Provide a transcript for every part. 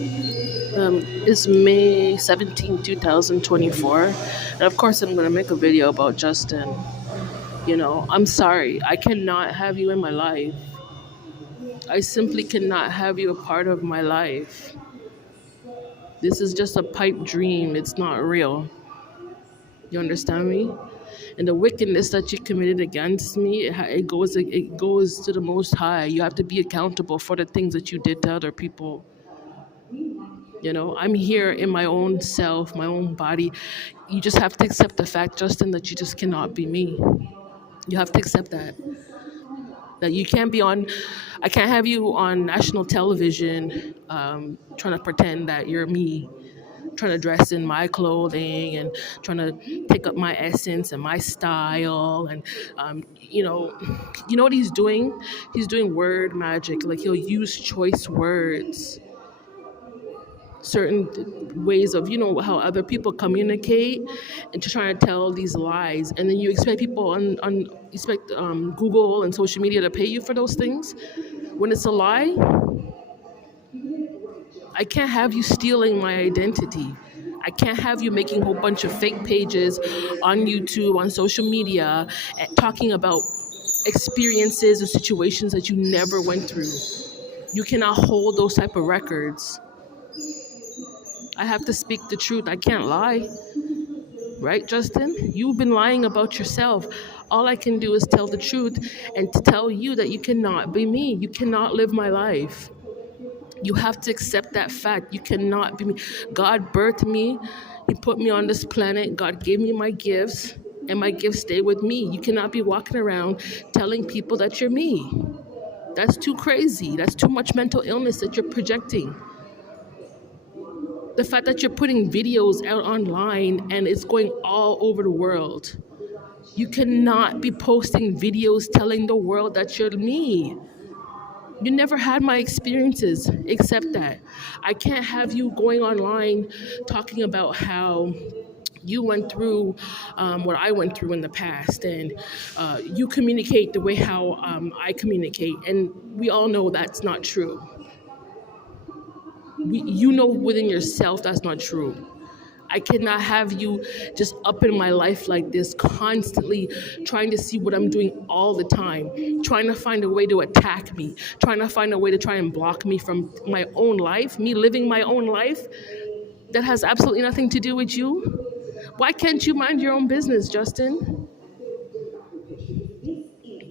It's May 17, 2024. And of course, I'm going to make a video about Justin. I'm sorry. I cannot have you in my life. I simply cannot have you a part of my life. This is just a pipe dream. It's not real. You understand me? And the wickedness that you committed against me, it goes to the Most High. You have to be accountable for the things that you did to other people. I'm here in my own self, my own body. You just have to accept the fact, Justin, that you just cannot be me. You have to accept that you can't be on. I can't have you on national television, trying to pretend that you're me, trying to dress in my clothing and trying to pick up my essence and my style. And you know what he's doing? He's doing word magic. Like, he'll use choice words, certain ways of how other people communicate, and to try to tell these lies, and then you expect people on expect Google and social media to pay you for those things when it's a lie. I can't have you stealing my identity. I can't have you making a whole bunch of fake pages on YouTube, on social media, talking about experiences or situations that you never went through. You cannot hold those type of records. I have to speak the truth. I can't lie. Right, Justin? You've been lying about yourself. All I can do is tell the truth and to tell you that you cannot be me. You cannot live my life. You have to accept that fact. You cannot be me. God birthed me. He put me on this planet. God gave me my gifts, and my gifts stay with me. You cannot be walking around telling people that you're me. That's too crazy. That's too much mental illness that you're projecting. The fact that you're putting videos out online and it's going all over the world. You cannot be posting videos telling the world that you're me. You never had my experiences, accept that. I can't have you going online talking about how you went through what I went through in the past, and you communicate the way how I communicate, and we all know that's not true. You know within yourself that's not true. I cannot have you just up in my life like this, constantly trying to see what I'm doing all the time, trying to find a way to attack me, trying to find a way to try and block me from my own life, me living my own life that has absolutely nothing to do with you. Why can't you mind your own business, Justin?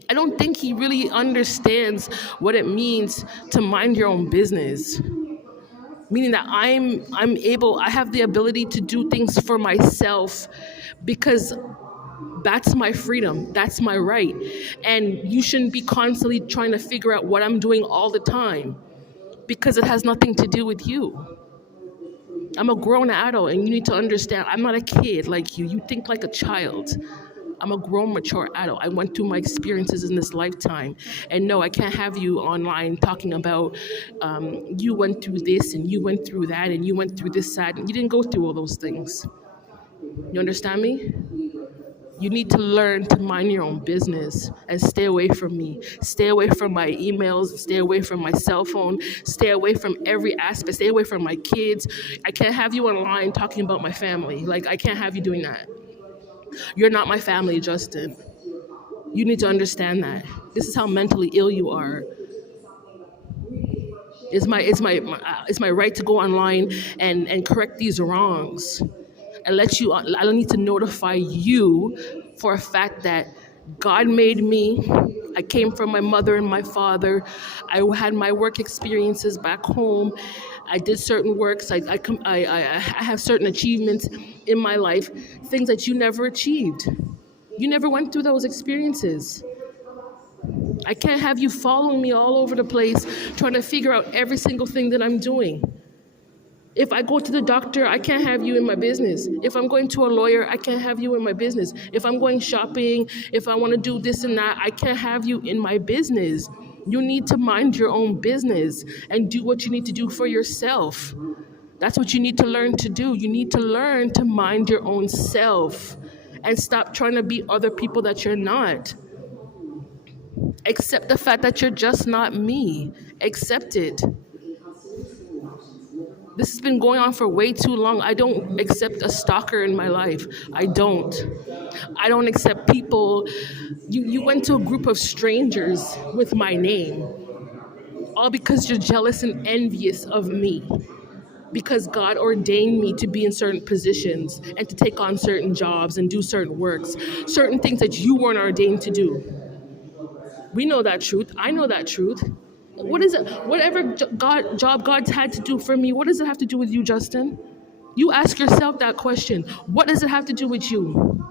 I don't think he really understands what it means to mind your own business. Meaning that I have the ability to do things for myself because that's my freedom, that's my right. And you shouldn't be constantly trying to figure out what I'm doing all the time because it has nothing to do with you. I'm a grown adult and you need to understand I'm not a kid like you. You think like a child. I'm a grown, mature adult. I went through my experiences in this lifetime. And no, I can't have you online talking about you went through this and you went through that and you went through this side. You didn't go through all those things. You understand me? You need to learn to mind your own business and stay away from me. Stay away from my emails, stay away from my cell phone, stay away from every aspect, stay away from my kids. I can't have you online talking about my family. Like, I can't have you doing that. You're not my family, Justin. You need to understand that. This is how mentally ill you are. It's my right to go online and correct these wrongs and let you. I don't need to notify you for a fact that God made me. I came from my mother and my father. I had my work experiences back home. I did certain works. I have certain achievements in my life, things that you never achieved. You never went through those experiences. I can't have you following me all over the place, trying to figure out every single thing that I'm doing. If I go to the doctor, I can't have you in my business. If I'm going to a lawyer, I can't have you in my business. If I'm going shopping, if I want to do this and that, I can't have you in my business. You need to mind your own business and do what you need to do for yourself. That's what you need to learn to do. You need to learn to mind your own self and stop trying to be other people that you're not. Accept the fact that you're just not me. Accept it. This has been going on for way too long. I don't accept a stalker in my life. I don't. I don't accept people. You went to a group of strangers with my name, all because you're jealous and envious of me. Because God ordained me to be in certain positions and to take on certain jobs and do certain works, certain things that you weren't ordained to do. We know that truth. I know that truth. What is it? Whatever job God's had to do for me, what does it have to do with you, Justin? You ask yourself that question. What does it have to do with you?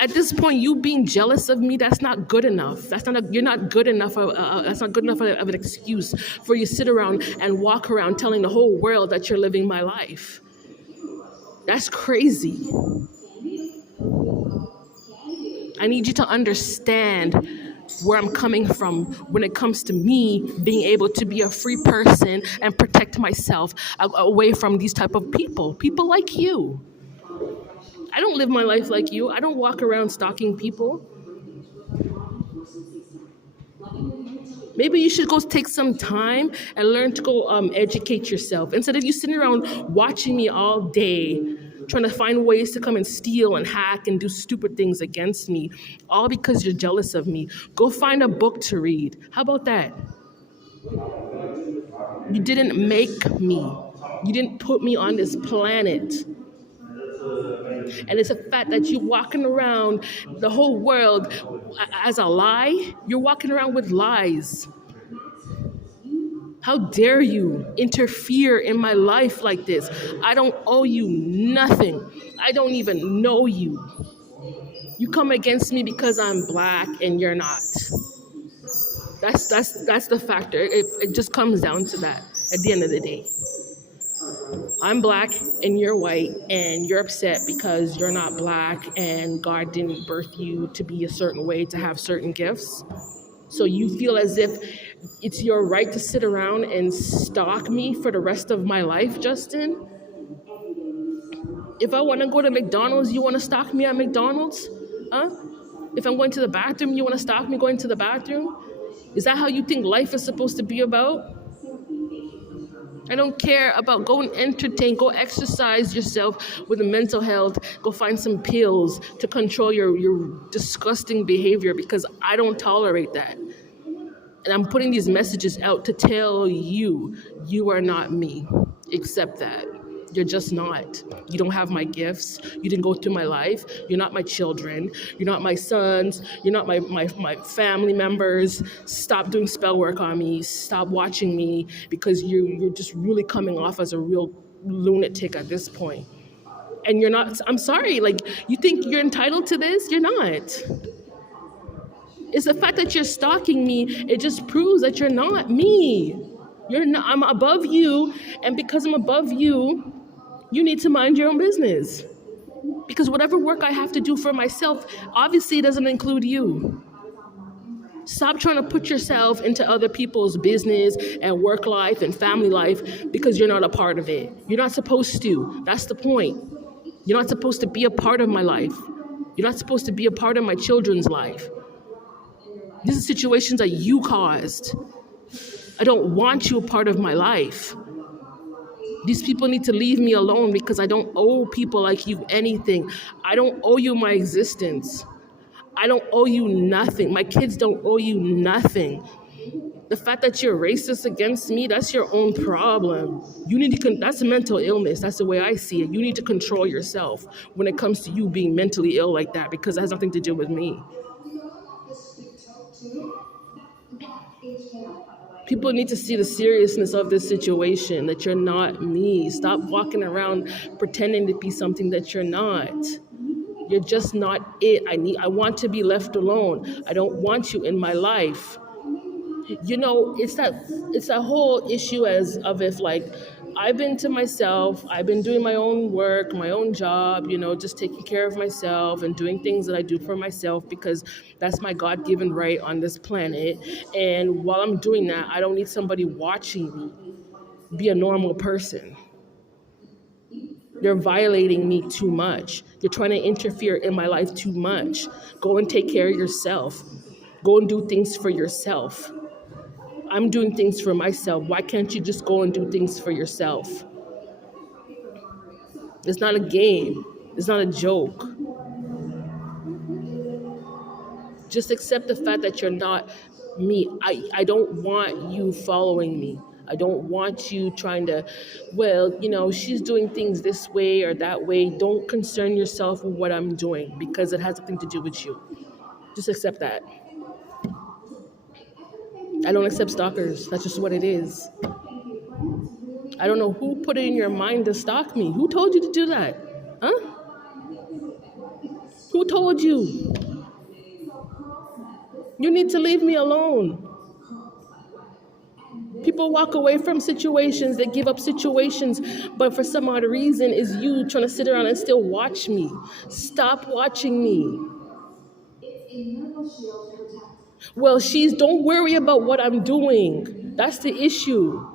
At this point, you being jealous of me, that's not good enough. You're not good enough. That's not good enough of an excuse for you to sit around and walk around telling the whole world that you're living my life. That's crazy. I need you to understand where I'm coming from when it comes to me being able to be a free person and protect myself away from these type of people like you. I don't live my life like you. I don't walk around stalking people. Maybe you should go take some time and learn to go educate yourself instead of you sitting around watching me all day, trying to find ways to come and steal and hack and do stupid things against me, all because you're jealous of me. Go find a book to read. How about that? You didn't make me. You didn't put me on this planet. And it's a fact that you're walking around the whole world as a lie. You're walking around with lies. How dare you interfere in my life like this? I don't owe you nothing. I don't even know you. You come against me because I'm black and you're not. That's the factor. It just comes down to that at the end of the day. I'm black and you're white and you're upset because you're not black and God didn't birth you to be a certain way to have certain gifts. So you feel as if it's your right to sit around and stalk me for the rest of my life, Justin? If I want to go to McDonald's, you want to stalk me at McDonald's? Huh? If I'm going to the bathroom, you want to stalk me going to the bathroom? Is that how you think life is supposed to be about? I don't care about go and entertain, go exercise yourself with the mental health, go find some pills to control your disgusting behavior because I don't tolerate that. And I'm putting these messages out to tell you, you are not me. Accept that. You're just not. You don't have my gifts. You didn't go through my life. You're not my children. You're not my sons. You're not my family members. Stop doing spell work on me. Stop watching me because you're just really coming off as a real lunatic at this point. And you're not, I'm sorry, like you think you're entitled to this? You're not. It's the fact that you're stalking me, it just proves that you're not me. You're not, I'm above you, and because I'm above you, you need to mind your own business. Because whatever work I have to do for myself, obviously doesn't include you. Stop trying to put yourself into other people's business and work life and family life because you're not a part of it. You're not supposed to. That's the point. You're not supposed to be a part of my life. You're not supposed to be a part of my children's life. These are situations that you caused. I don't want you a part of my life. These people need to leave me alone because I don't owe people like you anything. I don't owe you my existence. I don't owe you nothing. My kids don't owe you nothing. The fact that you're racist against me, that's your own problem. You need to, that's a mental illness. That's the way I see it. You need to control yourself when it comes to you being mentally ill like that because it has nothing to do with me. People need to see the seriousness of this situation, that you're not me. Stop walking around pretending to be something that you're not. You're just not it. I want to be left alone. I don't want you in my life. You know, it's that whole issue as of if like I've been to myself, I've been doing my own work, my own job, you know, just taking care of myself and doing things that I do for myself because that's my God-given right on this planet. And while I'm doing that, I don't need somebody watching me be a normal person. You're violating me too much. You're trying to interfere in my life too much. Go and take care of yourself. Go and do things for yourself. I'm doing things for myself. Why can't you just go and do things for yourself? It's not a game. It's not a joke. Just accept the fact that you're not me. I don't want you following me. I don't want you trying to, well, she's doing things this way or that way. Don't concern yourself with what I'm doing because it has nothing to do with you. Just accept that. I don't accept stalkers. That's just what it is. I don't know who put it in your mind to stalk me. Who told you to do that? Huh? Who told you? You need to leave me alone. People walk away from situations, they give up situations, but for some odd reason is you trying to sit around and still watch me. Stop watching me. Well, don't worry about what I'm doing. That's the issue.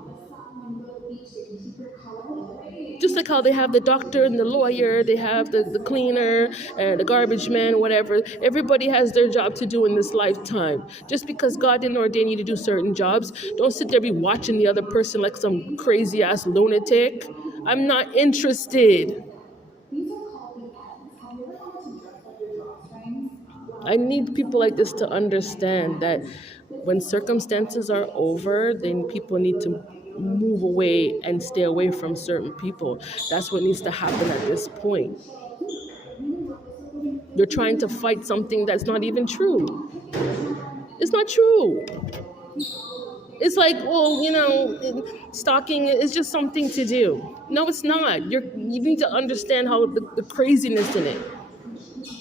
Just like how they have the doctor and the lawyer, they have the cleaner and the garbage man, whatever. Everybody has their job to do in this lifetime. Just because God didn't ordain you to do certain jobs, don't sit there be watching the other person like some crazy ass lunatic. I'm not interested. I need people like this to understand that when circumstances are over, then people need to move away and stay away from certain people. That's what needs to happen at this point. You're trying to fight something that's not even true. It's not true. It's like, well, stalking is just something to do. No, it's not. You need to understand how the craziness in it.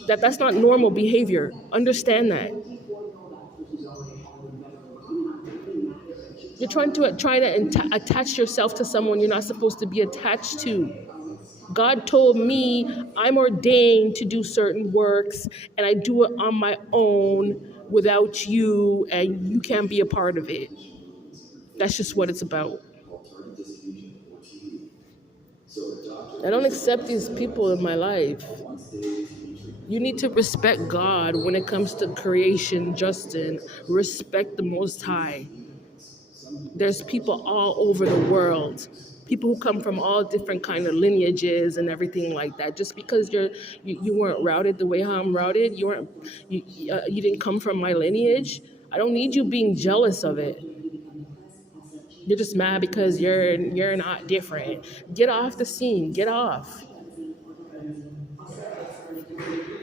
That's not normal behavior. Understand that. You're trying to attach yourself to someone you're not supposed to be attached to. God told me I'm ordained to do certain works, and I do it on my own without you, and you can't be a part of it. That's just what it's about. I don't accept these people in my life. You need to respect God when it comes to creation, Justin. Respect the Most High. There's people all over the world. People who come from all different kind of lineages and everything like that. Just because you weren't routed the way how I'm routed, you didn't come from my lineage. I don't need you being jealous of it. You're just mad because you're not different. Get off the scene. Get off.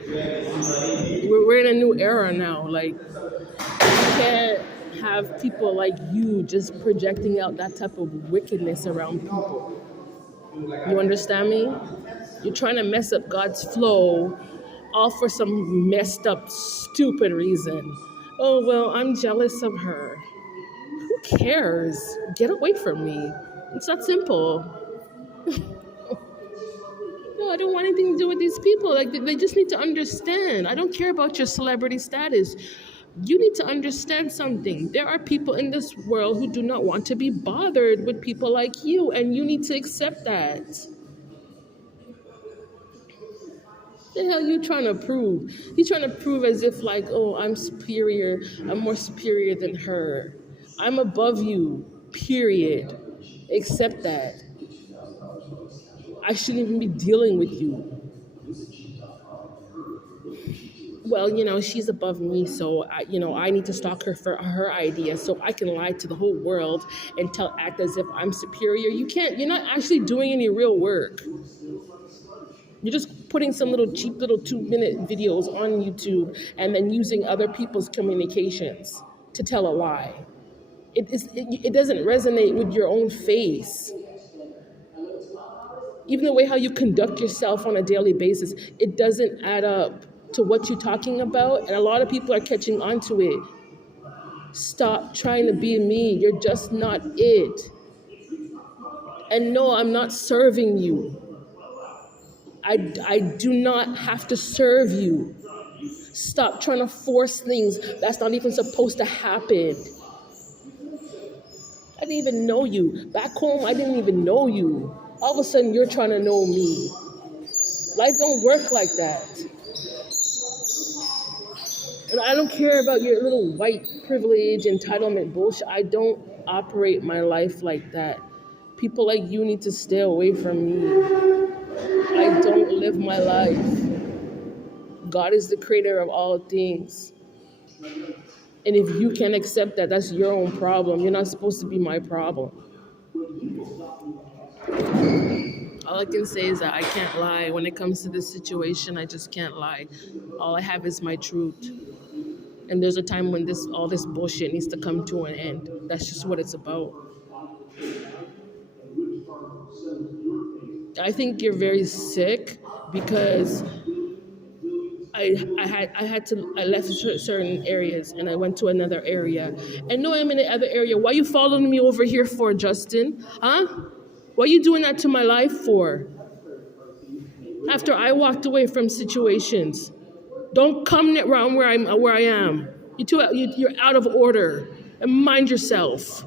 We're in a new era now. Like, you can't have people like you just projecting out that type of wickedness around people. You understand me? You're trying to mess up God's flow, all for some messed up, stupid reason. Oh, well, I'm jealous of her. Who cares? Get away from me. It's that simple. No, I don't want anything to do with these people. Like, they just need to understand. I don't care about your celebrity status. You need to understand something. There are people in this world who do not want to be bothered with people like you, and you need to accept that. The hell you trying to prove? You're trying to prove as if like, oh, I'm superior. I'm more superior than her. I'm above you, period. Accept that. I shouldn't even be dealing with you. Well, she's above me, so I need to stalk her for her ideas, so I can lie to the whole world and act as if I'm superior. You can't. You're not actually doing any real work. You're just putting some cheap little 2-minute videos on YouTube and then using other people's communications to tell a lie. It doesn't resonate with your own face. Even the way how you conduct yourself on a daily basis, it doesn't add up to what you're talking about, and a lot of people are catching on to it. Stop trying to be me. You're just not it. And no, I'm not serving you. I do not have to serve you. Stop trying to force things that's not even supposed to happen. I didn't even know you. Back home, I didn't even know you. All of a sudden, you're trying to know me. Life don't work like that. And I don't care about your little white privilege, entitlement bullshit. I don't operate my life like that. People like you need to stay away from me. I don't live my life. God is the creator of all things. And if you can't accept that, that's your own problem. You're not supposed to be my problem. All I can say is that I can't lie. When it comes to this situation, I just can't lie. All I have is my truth. And there's a time when all this bullshit needs to come to an end. That's just what it's about. I think you're very sick because I left certain areas and I went to another area. And no, I'm in the other area. Why you following me over here for, Justin? Huh? What are you doing that to my life for? After I walked away from situations, don't come around where I am. You're out of order. And mind yourself.